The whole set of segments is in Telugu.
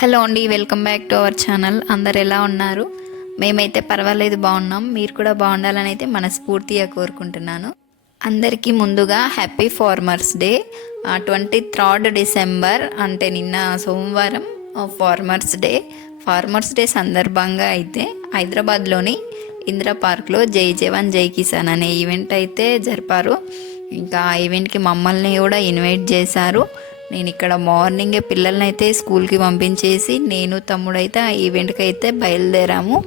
హలో అండి welcome back to our channel. అందరు ఎలా ఉన్నారు? మేమైతే పర్వాలేదు బాగున్నాం. మీరు కూడా బాగుండాలని అయితే మనస్ఫూర్తిగా కోరుకుంటున్నాను. అందరికీ ముందుగా happy farmers day. Twenty third December అంటే నిన్న సోమవారం ఫార్మర్స్ డే. ఫార్మర్స్ డే సందర్భంగా అయితే హైదరాబాద్లోని ఇందిరా పార్క్లో జై జవాన్ జై కిసాన్ అనే ఈవెంట్ అయితే జరిపారు. ఇంకా ఆ ఈవెంట్కి మమ్మల్ని కూడా ఇన్వైట్ చేశారు. నేను ఇక్కడ మార్నింగే పిల్లల్ని అయితే స్కూల్కి పంపించేసి నేను తమ్ముడైతే ఆ ఈవెంట్కి అయితే బయలుదేరాము.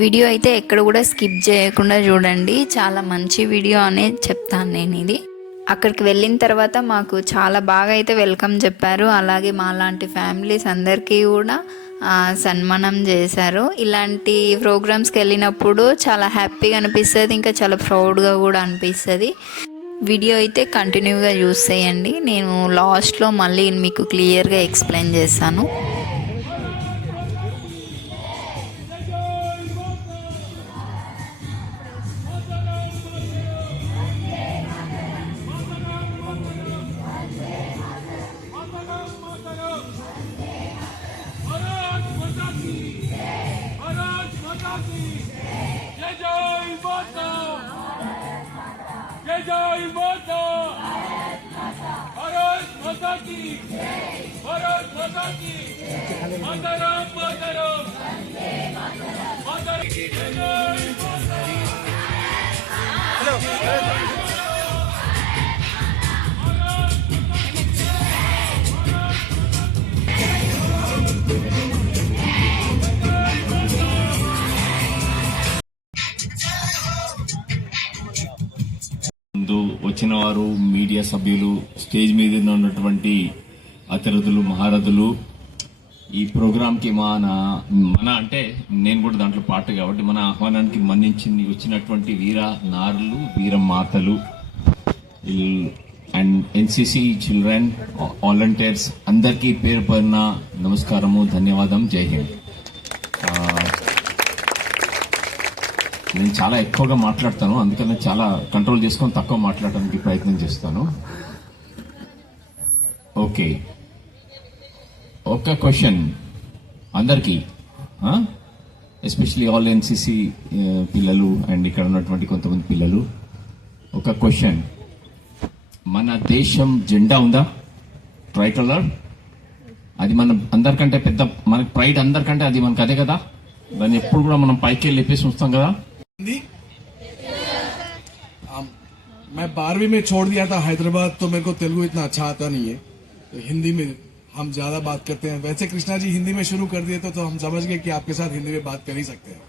వీడియో అయితే ఎక్కడ కూడా స్కిప్ చేయకుండా చూడండి. చాలా మంచి వీడియో అనే చెప్తాను నేను ఇది. అక్కడికి వెళ్ళిన తర్వాత మాకు చాలా బాగా అయితే వెల్కమ్ చెప్పారు. అలాగే మా లాంటి ఫ్యామిలీస్ అందరికీ కూడా సన్మానం చేశారు. ఇలాంటి ప్రోగ్రామ్స్కి వెళ్ళినప్పుడు చాలా హ్యాపీగా అనిపిస్తుంది. ఇంకా చాలా ప్రౌడ్గా కూడా అనిపిస్తుంది. వీడియో అయితే కంటిన్యూగా చూసేయండి నేను లాస్ట్లో మళ్ళీ మీకు క్లియర్గా ఎక్స్ప్లెయిన్ చేస్తాను. की भारत माता की मातरम मातरम मातरम जय जय माता వచ్చిన వారు మీడియా సభ్యులు స్టేజ్ మీద ఉన్నటువంటి అతిరథులు మహారథులు. ఈ ప్రోగ్రాంకి మన మన అంటే నేను కూడా దాంట్లో పాట కాబట్టి మన ఆహ్వానానికి మన్నించి వచ్చినటువంటి వీర నారులు వీర మాతలు. అండ్ ఎన్సిసి చిల్డ్రన్ వాలంటీర్స్ అందరికీ పేరు పడిన నమస్కారము ధన్యవాదం. జై హింద్. నేను చాలా ఎక్కువగా మాట్లాడతాను. అందుకని చాలా కంట్రోల్ చేసుకొని తక్కువ మాట్లాడడానికి ప్రయత్నం చేస్తాను. ఓకే ఒక క్వశ్చన్ అందరికీ ఎస్పెషలీ ఆల్ ఎన్సిసి పిల్లలు అండ్ ఇక్కడ ఉన్నటువంటి కొంతమంది పిల్లలు. ఒక క్వశ్చన్ మన దేశం జెండా ఉందా? ట్రై కలర్ అది మన అందరికంటే పెద్ద మనకి ప్రైడ్ అందరికంటే అది మనకు అదే కదా? దాన్ని ఎప్పుడు కూడా మనం పైకి వెళ్ళి లేపేసి ఉంచుతాం కదా? हिंदी आम, मैं बारहवीं में छोड़ दिया था हैदराबाद तो मेरे को तेलुगु इतना अच्छा आता नहीं है तो हिंदी में हम ज्यादा बात करते हैं वैसे कृष्णा जी हिंदी में शुरू कर दिए तो, तो हम समझ गए कि आपके साथ हिंदी में बात कर ही सकते हैं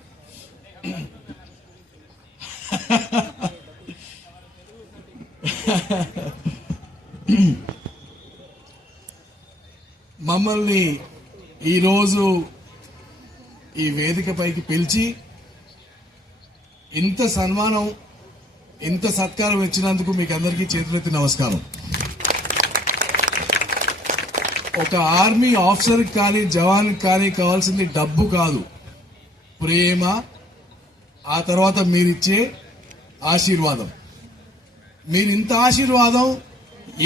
మమ్మల్ని ఈరోజు ఈ వేదిక పైకి పిలిచి ఇంత సన్మానం ఇంత సత్కారం ఇచ్చినందుకు మీకు అందరికీ చేతులెత్తి నమస్కారం. ఒక ఆర్మీ ఆఫీసర్ కానీ జవాన్ కానీ కావాల్సింది డబ్బు కాదు. ప్రేమ ఆ తర్వాత మీరిచ్చే ఆశీర్వాదం. మీరు ఇంత ఆశీర్వాదం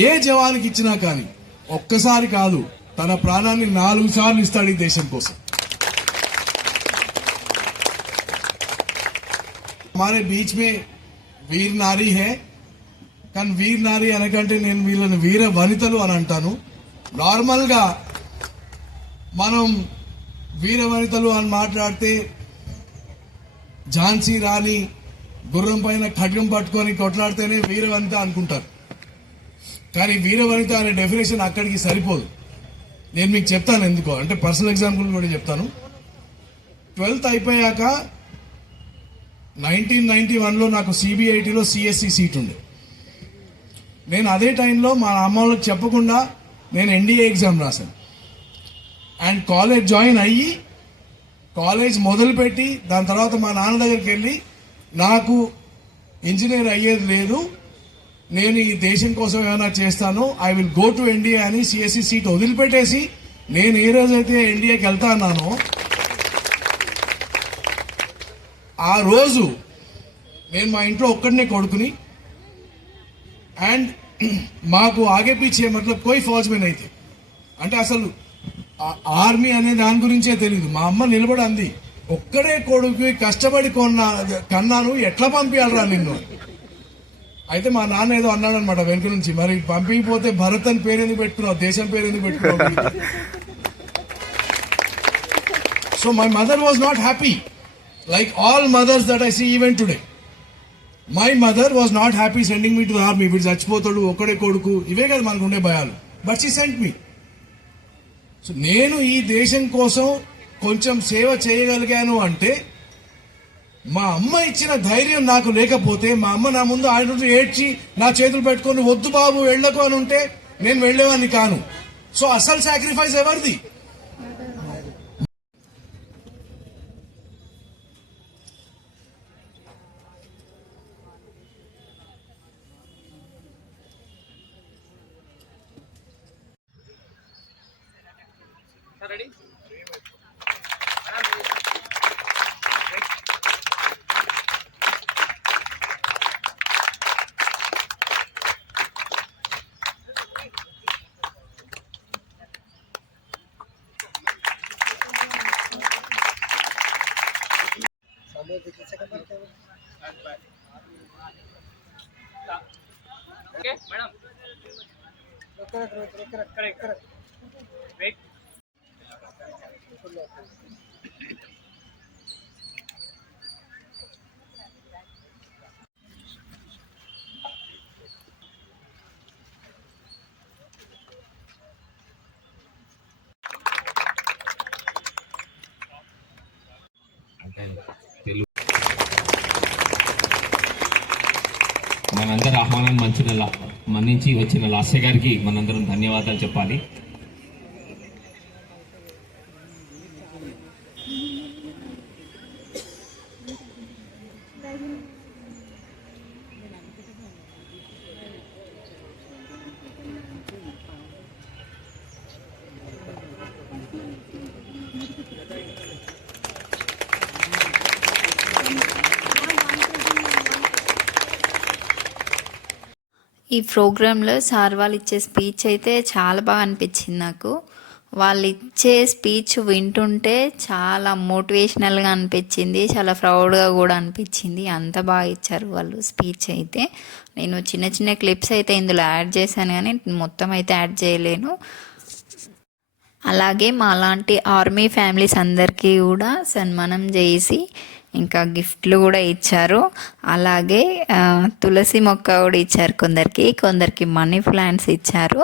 ఏ జవానికి ఇచ్చినా కానీ ఒక్కసారి కాదు తన ప్రాణాన్ని నాలుగు సార్లు ఇస్తాడు ఈ దేశం కోసం. మరి బీచ్ మే వీర్ నారీ హే కానీ వీర్ నారీ అనకంటే నేను వీళ్ళని వీర వనితలు అని అంటాను నార్మల్గా మనం వీర వనితలు అని మాట్లాడితే ఝాన్సీ రాణి గుర్రం పైన ఖడ్గం పట్టుకొని కొట్లాడితేనే వీరవనిత అనుకుంటారు కానీ వీరవనిత అనే డెఫినేషన్ అక్కడికి సరిపోదు నేను మీకు చెప్తాను ఎందుకో అంటే పర్సనల్ ఎగ్జాంపుల్ కూడా చెప్తాను ట్వెల్త్ అయిపోయాక నైన్టీన్ నైన్టీ వన్లో నాకు సిబిఐటిలో సిఎస్సి సీట్ ఉంది నేను అదే టైంలో మా అమ్మ వాళ్ళకి చెప్పకుండా నేను ఎన్డీఏ ఎగ్జామ్ రాశాను. అండ్ కాలేజ్ జాయిన్ అయ్యి కాలేజ్ మొదలుపెట్టి దాని తర్వాత మా నాన్న దగ్గరికి వెళ్ళి నాకు ఇంజనీర్ అయ్యేది లేదు నేను ఈ దేశం కోసం ఏమైనా చేస్తాను I will go to NDA అని సిఎస్సి సీట్ వదిలిపెట్టేసి నేను ఏ రోజైతే ఎన్డీఏకి వెళ్తా అన్నానో ఆ రోజు నేను మా ఇంట్లో ఒక్కడనే కొడుకుని అండ్ మాకు ఆగే మతలబ్ కోయి ఫౌజ్ మేన్ అయితే అంటే అసలు ఆర్మీ అనే దాని గురించే తెలియదు మా అమ్మ నిలబడి అంది ఒక్కడే కొడుకు కష్టపడి కొన్నా కన్నాను ఎట్లా పంపించాలరా నిన్ను? అయితే మా నాన్న ఏదో అన్నాడు అనమాట వెనుక నుంచి. మరి పంపించిపోతే భరత్ అని పేరు ఎందుకు పెట్టుకున్నావు? దేశం పేరు ఎందుకు పెట్టుకున్నావు? So my mother was not happy like all mothers that I see even today my mother was not happy sending me to army వీడు చచ్చిపోతాడు ఒక్కడే కొడుకు. ఇవే కదా మనకు ఉండే భయాలు. But she sent me so నేను ఈ దేశం కోసం కొంచెం సేవ చేయగలిగాను అంటే మా అమ్మ ఇచ్చిన ధైర్యం నాకు లేకపోతే మా అమ్మ నా ముందు ఆయన ఏడ్చి నా చేతులు పెట్టుకొని వద్దు బాబు వెళ్ళకు అని ఉంటే నేను వెళ్ళేవాడిని కాను. సో అసలు సాక్రిఫైస్ ఎవరిది? Ready okay madam correct correct correct correct మనందరి ఆహ్వానం మంచిన మన్నించి వచ్చిన లాస్య గారికి మనందరం ధన్యవాదాలు చెప్పాలి. ఈ ప్రోగ్రాంలో సార్ వాళ్ళు ఇచ్చే స్పీచ్ అయితే చాలా బాగా అనిపించింది నాకు. వాళ్ళు ఇచ్చే స్పీచ్ వింటుంటే చాలా మోటివేషనల్గా అనిపించింది చాలా ప్రౌడ్గా కూడా అనిపించింది. అంత బాగా ఇచ్చారు వాళ్ళు స్పీచ్ అయితే. నేను చిన్న చిన్న క్లిప్స్ అయితే ఇందులో యాడ్ చేశాను కానీ మొత్తం అయితే యాడ్ చేయలేను. అలాగే మా లాంటి ఆర్మీ ఫ్యామిలీస్ అందరికీ కూడా సన్మానం చేసి ఇంకా గిఫ్ట్లు కూడా ఇచ్చారు. అలాగే తులసి మొక్క కూడా ఇచ్చారు కొందరికి. కొందరికి మనీ ప్లాంట్స్ ఇచ్చారు.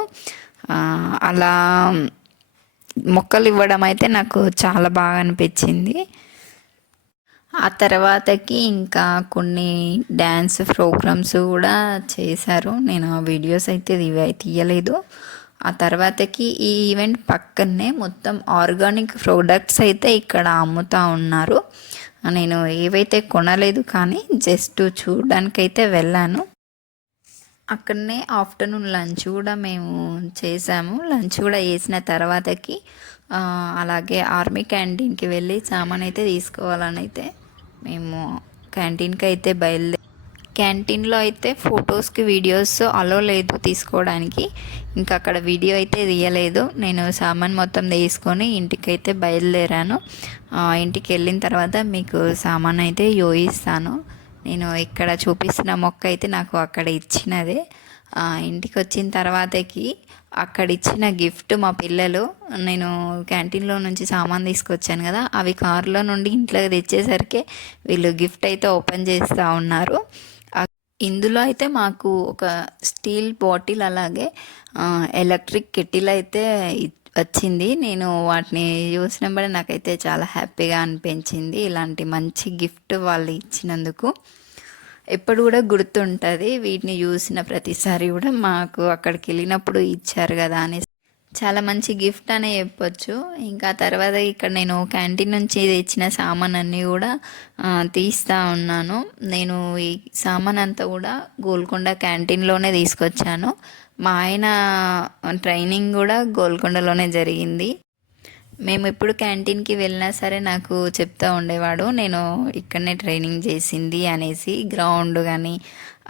అలా మొక్కలు ఇవ్వడం అయితే నాకు చాలా బాగా అనిపించింది ఆ తర్వాతకి ఇంకా కొన్ని డ్యాన్స్ ప్రోగ్రామ్స్ కూడా చేశారు. నేను ఆ వీడియోస్ అయితే ఇవి తీయలేదు. ఆ తర్వాతకి ఈ ఈవెంట్ పక్కనే మొత్తం ఆర్గానిక్ ప్రోడక్ట్స్ అయితే ఇక్కడ అమ్ముతూ ఉన్నారు. నేను ఏవైతే కొనలేదు కానీ జస్ట్ చూడడానికైతే వెళ్ళాను. అక్కడనే ఆఫ్టర్నూన్ లంచ్ కూడా మేము చేసాము. లంచ్ కూడా చేసిన తర్వాతకి అలాగే ఆర్మీ క్యాంటీన్కి వెళ్ళి సామాన్ అయితే తీసుకోవాలని అయితే మేము క్యాంటీన్కి అయితే బయలుదేరి క్యాంటీన్లో అయితే ఫొటోస్కి వీడియోస్ అలో లేదు తీసుకోవడానికి. ఇంకా అక్కడ వీడియో అయితే తీయలేదు. నేను సామాన్ మొత్తం తీసుకొని ఇంటికైతే బయలుదేరాను. ఇంటికి వెళ్ళిన తర్వాత మీకు సామాన్ అయితే యోగిస్తాను నేను ఇక్కడ చూపిస్తున్న మొక్క అయితే నాకు అక్కడ ఇచ్చినదే. ఇంటికి వచ్చిన తర్వాతకి అక్కడ ఇచ్చిన గిఫ్ట్ మా పిల్లలు నేను క్యాంటీన్లో నుంచి సామాన్ తీసుకొచ్చాను కదా అవి కారులో నుండి ఇంట్లోకి తెచ్చేసరికి వీళ్ళు గిఫ్ట్ అయితే ఓపెన్ చేస్తూ ఉన్నారు. ఇందులో అయితే మాకు ఒక స్టీల్ బాటిల్ అలాగే ఎలక్ట్రిక్ కెటిల్ అయితే వచ్చింది. నేను వాటిని చూసినప్పుడే నాకైతే చాలా హ్యాపీగా అనిపించింది. ఇలాంటి మంచి గిఫ్ట్ వాళ్ళు ఇచ్చినందుకు. ఎప్పుడు కూడా గుర్తుంటుంది. వీటిని చూసిన ప్రతిసారి కూడా మాకు అక్కడికి వెళ్ళినప్పుడు ఇచ్చారు కదా అని. చాలా మంచి గిఫ్ట్ అనే చెప్పొచ్చు. ఇంకా తర్వాత ఇక్కడ నేను క్యాంటీన్ నుంచి తెచ్చిన సామాన్ అన్నీ కూడా తీస్తూ తీస్తా ఉన్నాను. నేను ఈ సామాన్ అంతా కూడా గోల్కొండ క్యాంటీన్లోనే తీసుకొచ్చాను. మా ఆయన ట్రైనింగ్ కూడా గోల్కొండలోనే జరిగింది. మేము ఎప్పుడు క్యాంటీన్కి వెళ్ళినా సరే నాకు చెప్తూ ఉండేవాడు నేను ఇక్కడనే ట్రైనింగ్ చేసింది అనేసి గ్రౌండ్ కానీ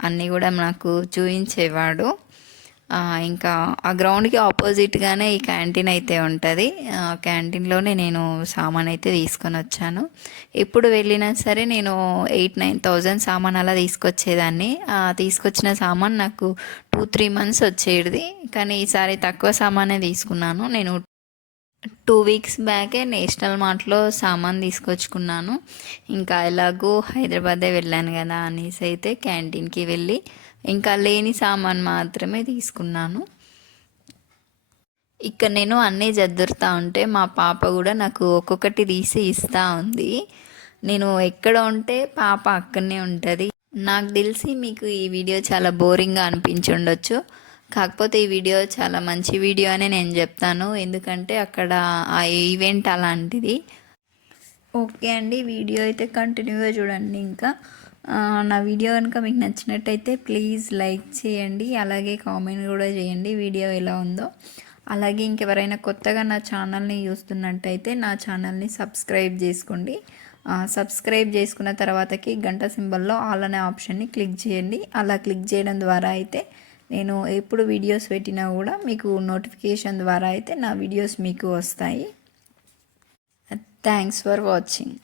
అన్నీ కూడా నాకు చూపించేవాడు ఇంకా ఆ గ్రౌండ్కి ఆపోజిట్గానే ఈ క్యాంటీన్ అయితే ఉంటుంది. ఆ క్యాంటీన్లోనే నేను సామాన్ అయితే తీసుకొని వచ్చాను. ఎప్పుడు వెళ్ళినా సరే నేను ఎయిట్ నైన్ థౌజండ్ సామాన్ అలా తీసుకొచ్చేదాన్ని. తీసుకొచ్చిన సామాన్ నాకు టూ త్రీ మంత్స్ వచ్చేది. కానీ ఈసారి తక్కువ సామానే తీసుకున్నాను. నేను టూ వీక్స్ బ్యాకే నేషనల్ మార్ట్లో సామాన్ తీసుకొచ్చుకున్నాను. ఇంకా ఎలాగో హైదరాబాదే వెళ్ళాను కదా అనేసి అయితే క్యాంటీన్కి వెళ్ళి ఇంకా లేని సామాన్ మాత్రమే తీసుకున్నాను. ఇక్కడ నేను అన్నీ జద్దురుతా ఉంటే మా పాప కూడా నాకు ఒక్కొక్కటి తీసి ఇస్తూ ఉంది. నేను ఎక్కడ ఉంటే పాప అక్కడనే ఉంటుంది. నాకు తెలిసి మీకు ఈ వీడియో చాలా బోరింగ్గా అనిపించి ఉండొచ్చు కాకపోతే ఈ వీడియో చాలా మంచి వీడియో అని నేను చెప్తాను. ఎందుకంటే అక్కడ ఆ ఈవెంట్ అలాంటిది. ఓకే అండి వీడియో అయితే కంటిన్యూగా చూడండి ఇంకా. నా వీడియో కనుక మీకు నచ్చినట్టయితే ప్లీజ్ లైక్ చేయండి అలాగే కామెంట్ కూడా చేయండి వీడియో ఎలా ఉందో. అలాగే ఇంకెవరైనా కొత్తగా నా ఛానల్ని చూస్తున్నట్టయితే నా ఛానల్ని సబ్స్క్రైబ్ చేసుకోండి. సబ్స్క్రైబ్ చేసుకున్న తర్వాతకి గంట సింబల్లో ఆల్ అనే ఆప్షన్ని క్లిక్ చేయండి. అలా క్లిక్ చేయడం ద్వారా అయితే నేను ఎప్పుడు వీడియోస్ పెట్టినా కూడా మీకు నోటిఫికేషన్ ద్వారా అయితే నా వీడియోస్ మీకు వస్తాయి. Thanks for watching